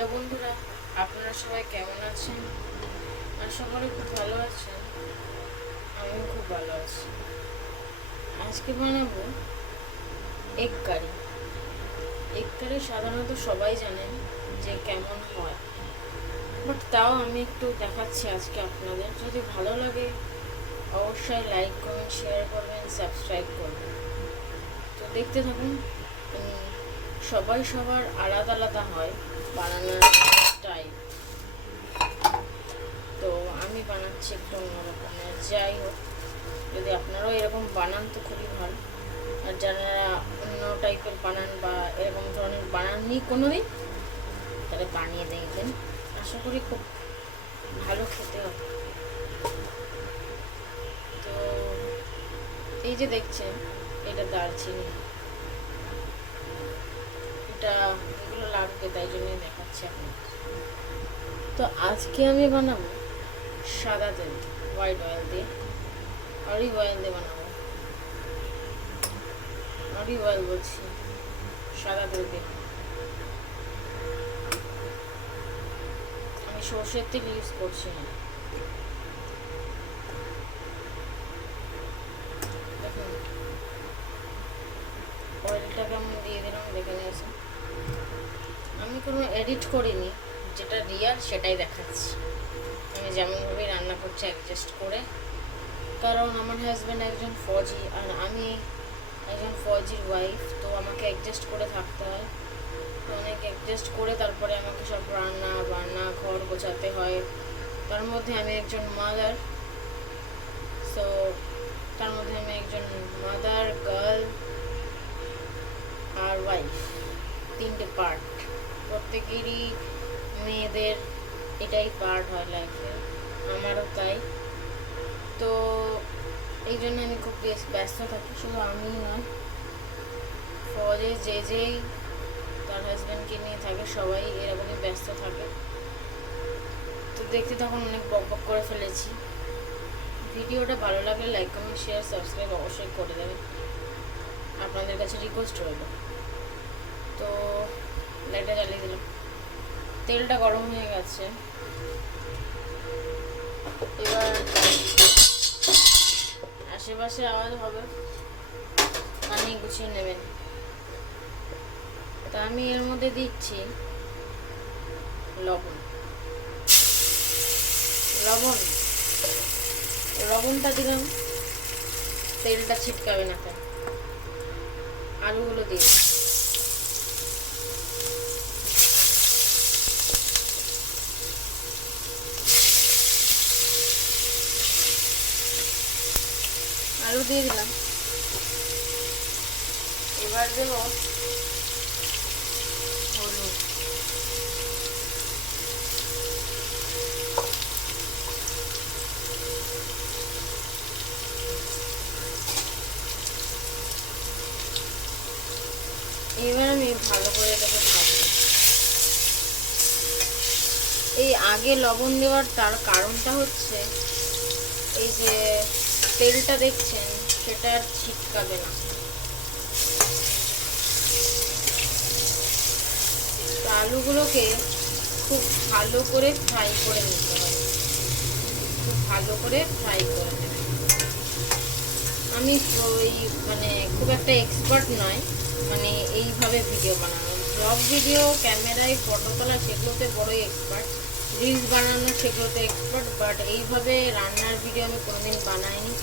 Hello বন্ধুরা, আপনারা সবাই কেমন আছেন? আশা করি খুব ভালো আছেন। আমিও খুব ভালো আছি। আজকে বানাবো এগ কারি। এগ কারি সাধারণত সবাই জানেন যে কেমন হয়, বাট তাও আমি একটু দেখাচ্ছি আজকে আপনাদের। যদি ভালো লাগে অবশ্যই লাইক, কমেন্ট, শেয়ার করবেন, সাবস্ক্রাইব করবেন। তো দেখতে থাকুন। সবাই সবার আলাদা আলাদা হয় বানানোর টাইপ। তো আমি বানাচ্ছি একটু অন্যরকমের। যাই হোক, যদি আপনারাও এরকম বানান তো খুবই ভালো। আর যারা অন্য টাইপের বানান বা এরকম ধরনের বানাননি কোনো দিন, তাহলে বানিয়ে দেখবেন। আশা করি খুব ভালো খেতে হবে। তো এই যে দেখছেন, এটা দারচিনি, এগুলো লাগবে, তাই জন্যই দেখাচ্ছি আপনাকে। তো আজকে আমি বানাবো সাদা তেল, হোয়াইট অয়েল দিয়ে, অলিভ অয়েল দিয়ে বানাবো। অলিভ অয়েল বলছি, সাদা তেল দিয়ে। আমি সর্ষের তেল ইউজ করছি না। দেখুন অয়েলটাকে আমি দিয়ে দিলাম, দেখে নিয়েছি। আমি কোনো এডিট করিনি, যেটা রিয়াল সেটাই দেখাচ্ছি। আমি যেমনভাবে রান্না করছি অ্যাডজাস্ট করে, কারণ আমার হাজব্যান্ড একজন ফৌজি আর আমি একজন ফৌজির ওয়াইফ। তো আমাকে অ্যাডজাস্ট করে থাকতে হয়। অনেক অ্যাডজাস্ট করে তারপরে আমাকে সব রান্না বান্না ঘর গোছাতে হয়। তার মধ্যে আমি একজন মাদার। সো তার মধ্যে আমি একজন মাদার, গার্ল আর ওয়াইফ, তিনটে পার্ট। প্রত্যেকেরই মেয়েদের এটাই পার্ট হয় লাইফে, আমারও তাই। তো এই জন্য আমি খুব ব্যস্ত থাকি। শুধু আমি নয়, ফৌজে যেই তার হাজব্যান্ডকে নিয়ে থাকে সবাই এরকমই ব্যস্ত থাকে। তো দেখতে তখন অনেক বক বক করে ফেলেছি। ভিডিওটা ভালো লাগলে লাইক, কমেন্ট, শেয়ার, সাবস্ক্রাইব অবশ্যই করে দেবেন। আপনাদের কাছে রিকোয়েস্ট রইল। তো লাইটটা জ্বালিয়ে দিলাম, তেলটা গরম হয়ে গেছে। এবার আশেপাশে আওয়াজ হবে, পানি গুছিয়ে নেবেন। তা আমি এর মধ্যে দিচ্ছি লবণ। লবণটা দিলাম, তেলটা ছিটকাবে না। কেন আলুগুলো দিয়ে আলু দিয়ে দিলাম। এবার দেব হলুদ, এবার আমি ভালো করে এটাকে ভাজবো। এই আগে লবণ দেওয়ার তার কারণটা হচ্ছে এই যে তেলটা দেখছেন সেটা আর ছিটকাবে না। আলুগুলোকে খুব ভালো করে ফ্রাই করে নিতে হবে, খুব ভালো করে ফ্রাই করে নেবে। আমি ওই খুব একটা এক্সপার্ট নয়, এইভাবে ভিডিও বানানো, ব্লগ ভিডিও, ক্যামেরায় ফটো তোলা সেগুলোতে বড়ই এক্সপার্ট, রিলস বানানো সেগুলোতে এক্সপার্ট, বাট এইভাবে রান্নার ভিডিও আমি কোনোদিন বানাইনি।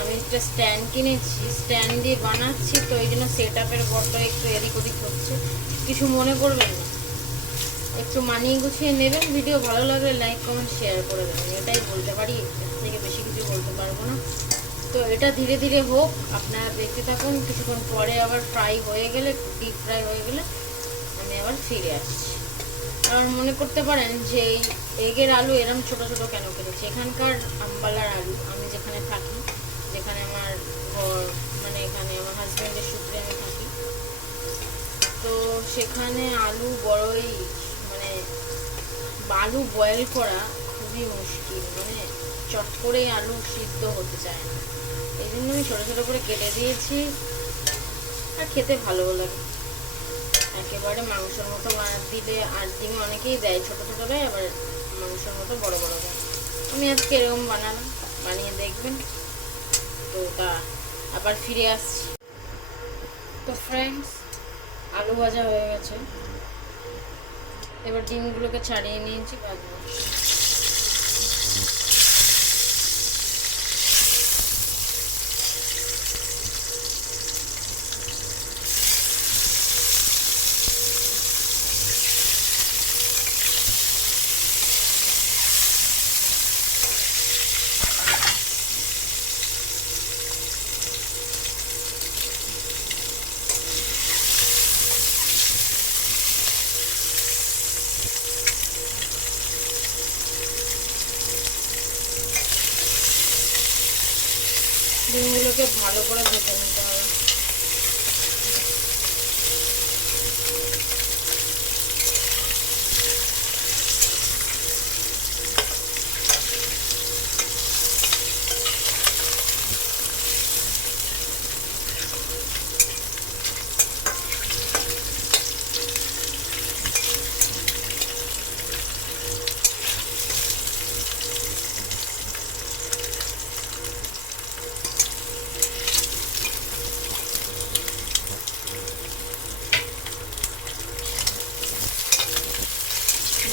আমি একটা স্ট্যান্ড কিনেছি, স্ট্যান্ড দিয়ে বানাচ্ছি, তো এই জন্য সেট আপের বড়টা একটু এদিক ওদিক হচ্ছে, কিছু মনে করবেন না। একটু মানিয়ে গুছিয়ে নেবেন। ভিডিও ভালো লাগলে লাইক, কমেন্ট, শেয়ার করে দেবেন, এটাই বলতে পারি, এর থেকে বেশি কিছু বলতে পারবো না। তো এটা ধীরে ধীরে হোক, আপনারা দেখতে থাকুন। কিছুক্ষণ পরে আবার ফ্রাই হয়ে গেলে, ডিপ ফ্রাই হয়ে গেলে আমি আবার ফিরে আসছি। আর মনে করতে পারেন যে এই এগের আলু এরম ছোট ছোট কেন কেটেছি। এখানকার আম্বালার আলু, আমি যেখানে থাকি, যেখানে আমার ঘর, এখানে আমার হাজব্যান্ডের সূত্রে আমি থাকি, তো সেখানে আলু বড়ই আলু বয়েল করা খুবই মুশকিল, চট করে আলু সিদ্ধ হতে চায় না। এই জন্য আমি ছোটো ছোটো করে কেটে দিয়েছি, আর খেতে ভালো লাগে। একেবারে মাংসের মতো দিলে, আর ডিম অনেকেই দেয় ছোটো ছোটো দেয়, আবার মাংসের মতো বড় বড় দেয়। আমি আজকে এরকম বানালাম, বানিয়ে দেখবেন। তো তা আবার ফিরে আসছি। তো ফ্রেন্ডস, আলু ভাজা হয়ে গেছে, এবার ডিমগুলোকে ছাড়িয়ে নিয়েছি, ভাজবো। ডিমগুলোকে ভালো করে ভেজে নিতে হবে।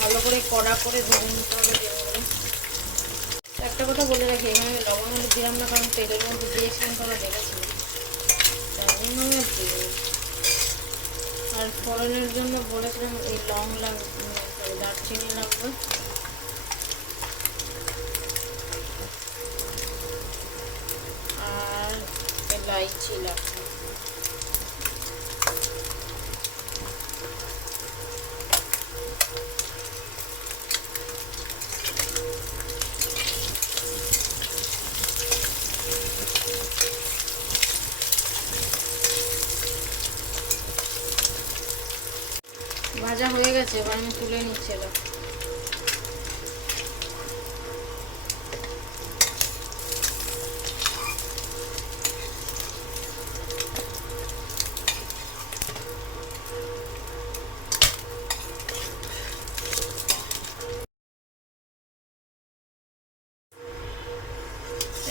ভালো করে কড়া করে ভেজে নিতে হবে ডিমগুলো। একটা কথা বলে রাখি, এখানে লবণ হলুদ দিলাম না, কারণ তেলের মধ্যে দিয়েছিলাম, তোমরা দেখেছিলাম, তার জন্য আমি আর দিই। আর ফোড়নের জন্য বলেছিলাম এই লং লাগবে, দারচিনি লাগবে, আর এলাইচি লাগবে। ভাজা হয়ে গেছে, এবার আমি তুলে নিচ্ছি।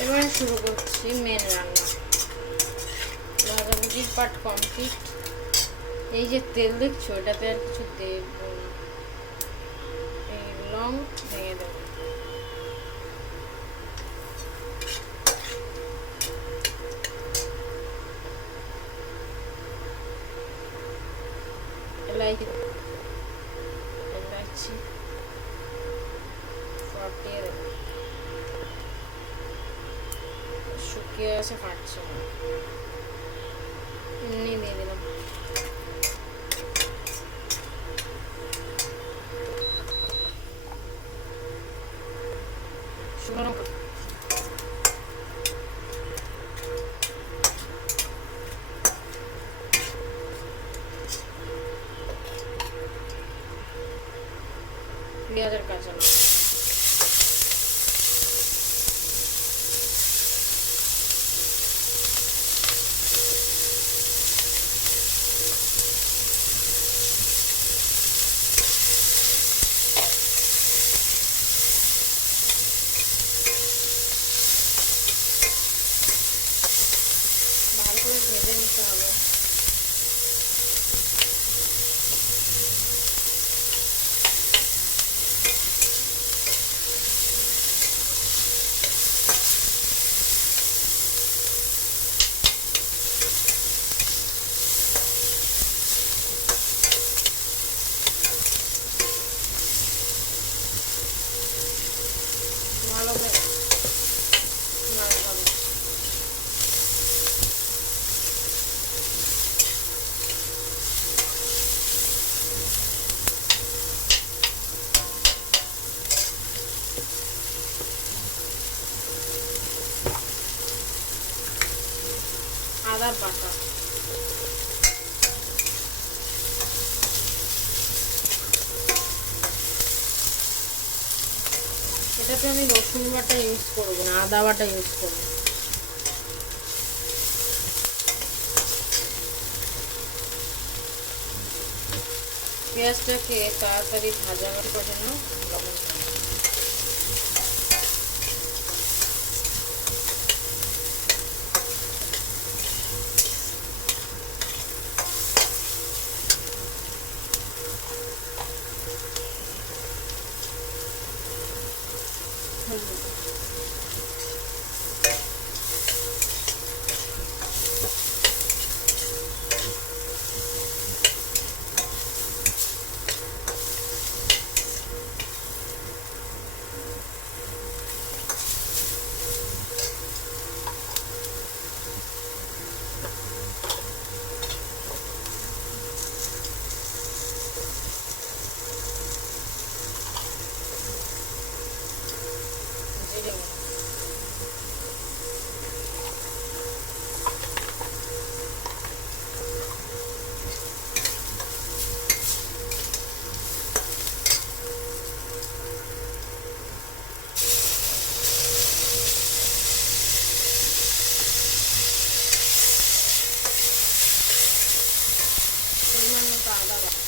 এবার শুরু করছি মেন রান্না। ভাজাভুজির পার্ট কমপ্লিট। এই যে তেল দেখছো, এটাতে আর কিছু দেব না, এই লং ভেঙে দেব। এলাইচি ফাটিয়ে দেব, শুকিয়ে গেছে, ফাটছে না, এমনি দিয়ে দিলাম। শুকনো লঙ্কা, পেঁয়াজের কাঁচা লঙ্কা, ভালো করে ভেজে নিতে হবে। ভালো করে নাড়তে হবে। আদা বাটা, এটাতে আমি রসুন বাটা ইউজ করবো না, আদা বাটা ইউজ করবো। পেঁয়াজটাকে তাড়াতাড়ি ভাজা করার জন্য লবণ দিলাম। জিরে গুঁড়ো, পরিমাণ মতো আদা বাটা,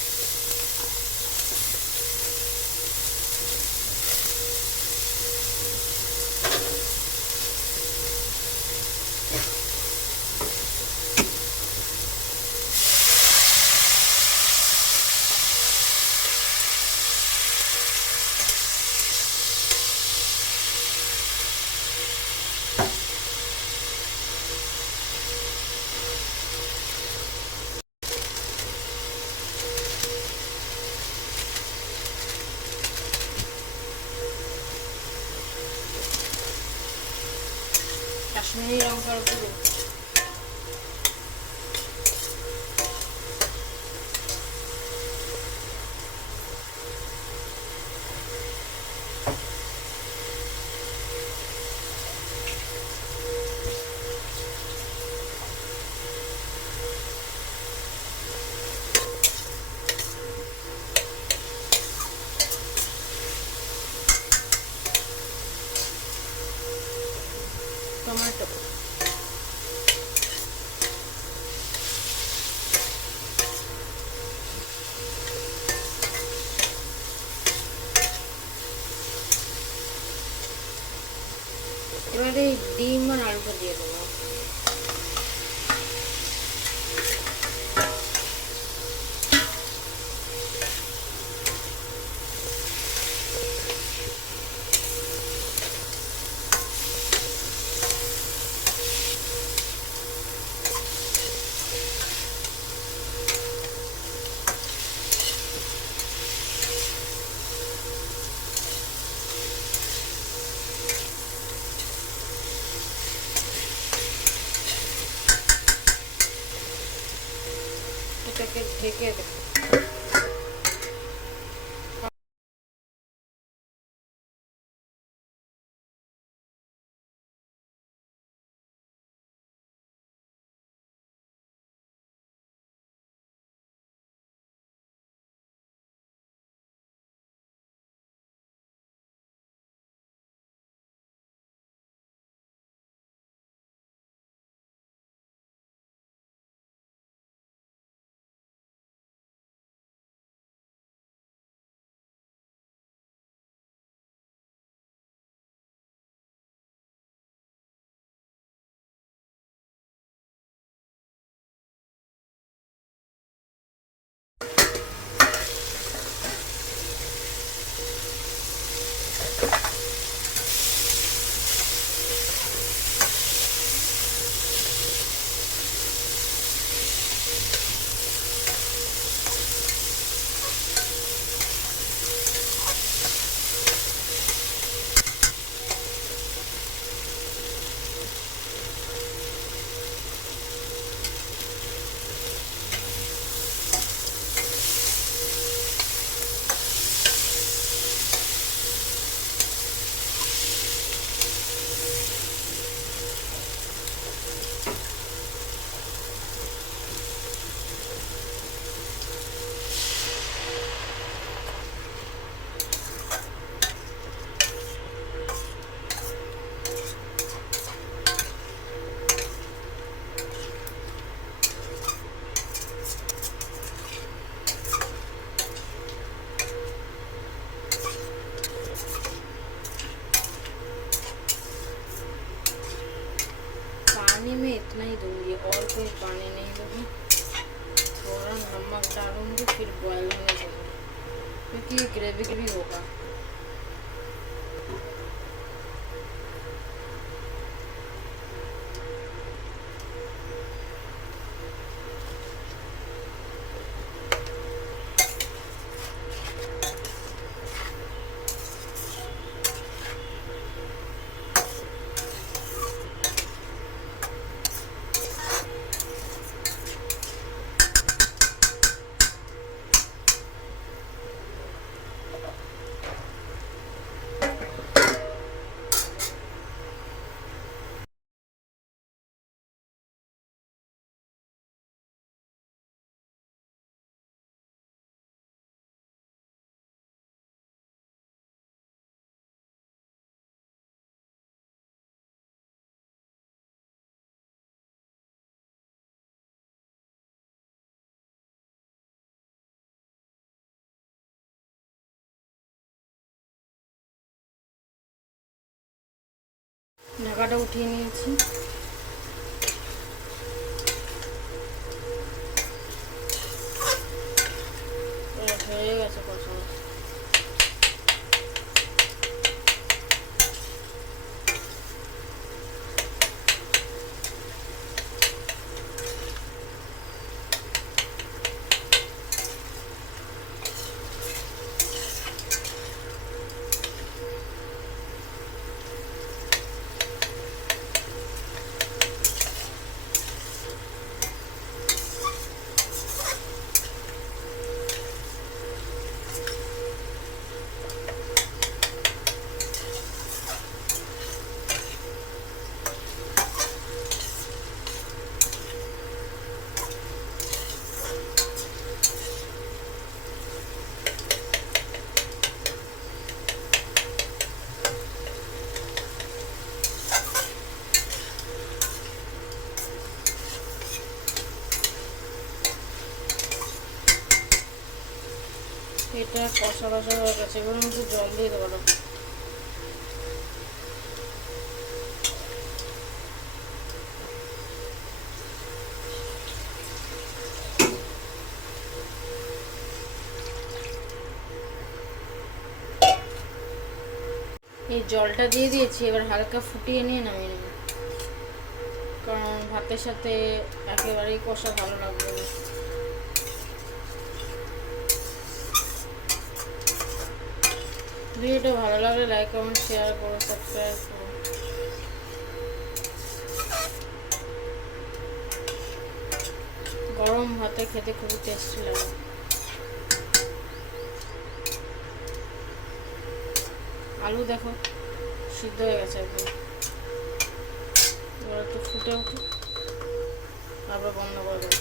কাশ্মীরি লঙ্কার গুঁড়ো, টমেটো, এবারে ডিম আর আলুটা দিয়ে দেবো। এটাকে ঢেকে দেবো। नहीं दूंगी और कोई पानी नहीं दूंगी, थोड़ा नमक डालूंगी, फिर बॉयल होने दूंगी क्योंकि ग्रेवी ग्रेवी होगा। ঢাকাটা উঠিয়ে নিয়েছি। হয়ে গেছে কষা। এটা কষা কষা হয়ে গেছে, এবার একটু জল দিয়ে দেবো। এই জলটা দিয়ে দিয়েছি, এবার হালকা ফুটিয়ে নিয়ে নামিয়ে নেব, কারণ ভাতের সাথে একেবারেই কষা ভালো লাগবে না। ভিডিওটা ভালো লাগলে লাইক কমেন্ট শেয়ার করো, সাবস্ক্রাইব করো। গরম ভাতে খেতে খুবই টেস্টি লাগে। আলু দেখো সিদ্ধ হয়ে গেছে একদম, এবার একটু ফুটে উঠুক, তারপর বন্ধ করে দেবো।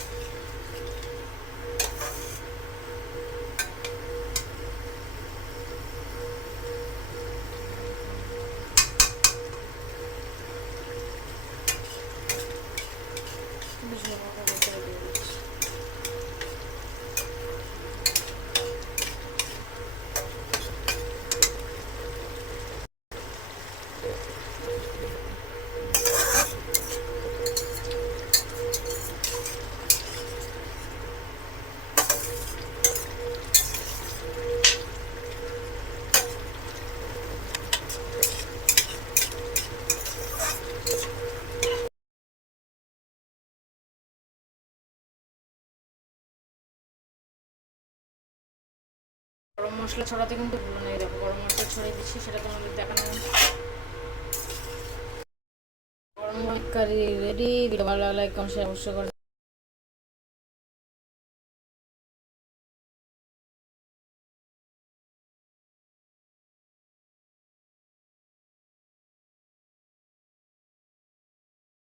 গরম মশলা ছড়াতে কিন্তু ভুলো না, দেখো গরম মশলা ছড়িয়ে দিচ্ছি, সেটা তোমাদের দেখানো। গরম কারি রেডি। ভালো লাগলে অবশ্যই করে।